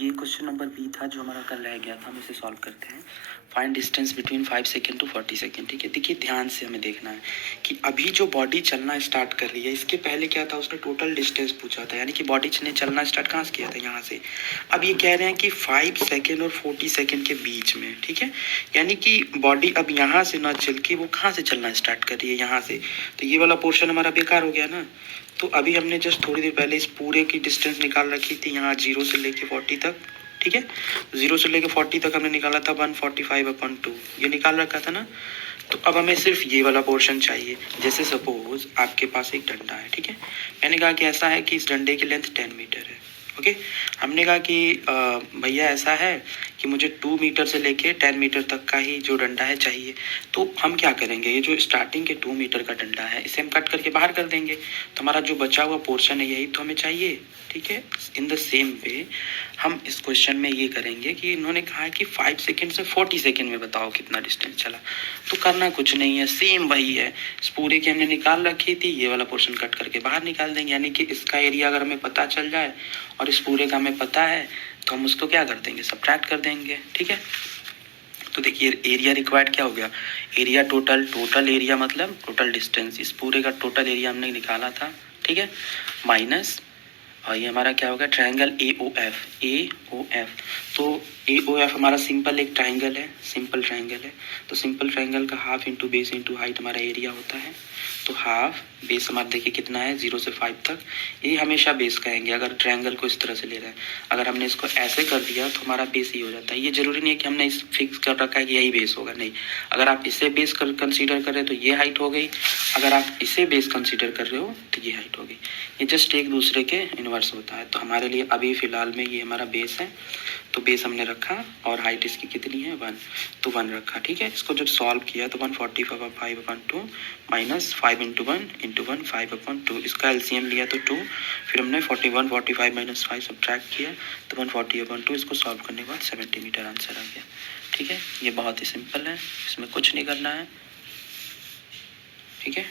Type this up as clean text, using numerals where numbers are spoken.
ये question number B था जो हमारा कल रह गया था, हम इसे सॉल्व करते हैं। Find distance between 5 second to 40 second. ठीक है, देखिए ध्यान से हमें देखना है कि अभी जो बॉडी चलना स्टार्ट कर रही है, इसके पहले क्या था, उसने टोटल डिस्टेंस पूछा था, यानी कि बॉडी ने चलना स्टार्ट कहाँ से किया था, यहाँ से। अब ये कह रहे हैं कि 5 सेकेंड और 40 सेकेंड के बीच में। ठीक है, यानी कि बॉडी अब यहाँ से ना चल के वो कहाँ से चलना स्टार्ट कर रही है, यहाँ से। तो ये वाला पोर्शन हमारा बेकार हो गया ना। तो अभी हमने जस्ट थोड़ी देर पहले इस पूरे की डिस्टेंस निकाल रखी थी, यहाँ 0 से लेके 40 तक। ठीक है, 0 से लेके 40 तक हमने निकाला था 145/2, ये निकाल रखा था ना। तो अब हमें सिर्फ ये वाला पोर्शन चाहिए। जैसे सपोज आपके पास एक डंडा है, ठीक है, मैंने कहा कि ऐसा है कि इस डंडे की लेंथ 10 मीटर है। ओके, हमने कहा कि भैया ऐसा है कि मुझे 2 मीटर से लेके 10 मीटर तक का ही जो डंडा है चाहिए। तो हम क्या करेंगे, ये जो स्टार्टिंग के 2 मीटर का डंडा है इसे हम कट करके बाहर कर देंगे, तो हमारा जो बचा हुआ पोर्शन है यही तो हमें चाहिए। ठीक है, इन द सेम वे हम इस क्वेश्चन में ये करेंगे कि इन्होंने कहा है कि 5 सेकेंड से 40 सेकेंड में बताओ कितना डिस्टेंस चला। तो करना कुछ नहीं है, सेम वही है। इस पूरे की हमने निकाल रखी थी, ये वाला पोर्शन कट करके बाहर निकाल देंगे, यानी कि इसका एरिया अगर हमें पता चल जाए और इस पूरे का हमें पता है तो हम उसको क्या कर देंगे, सब्ट्रैक्ट कर देंगे। ठीक है, तो देखिए एरिया रिक्वायर्ड क्या हो गया, एरिया टोटल एरिया मतलब टोटल डिस्टेंस, इस पूरे का टोटल एरिया हमने निकाला था। ठीक है, माइनस, और ये हमारा क्या होगा, ट्रायंगल ए ओ एफ। तो ए ओ एफ हमारा सिंपल एक ट्रायंगल है, सिंपल ट्रायंगल है। तो सिंपल ट्रायंगल का half into base into height हमारा एरिया होता है। तो हाफ बेस हमारा देखिए कितना है, 0 से 5 तक। ये हमेशा बेस कहेंगे अगर ट्रायंगल को इस तरह से ले रहे हैं। अगर हमने इसको ऐसे कर दिया तो हमारा बेस ही हो जाता है। ये जरूरी नहीं है कि हमने इस फिक्स कर रखा है कि यही बेस होगा, नहीं। अगर आप इसे बेस कर कंसीडर कर रहे हो तो ये हाइट हो गई, अगर आप इसे बेस कंसीडर कर रहे हो तो ये हाइट हो गई। ये जस्ट एक दूसरे के इन्वर्स होता है। तो हमारे लिए अभी फ़िलहाल में ये हमारा बेस है, तो बेस हमने रखा और हाइट इसकी कितनी है, 1, तो 1 रखा। ठीक है, इसको जब सॉल्व किया तो 145/5/2 माइनस 5 इंटू 1 5/2, इसका एलसीएम लिया तो 2, फिर हमने 41 45 माइनस 5 सब्ट्रैक्ट किया तो 140/2, इसको सॉल्व करने के बाद 70 मीटर आंसर आ गया। ठीक है, ये बहुत ही सिंपल है, इसमें कुछ नहीं करना है। ठीक है।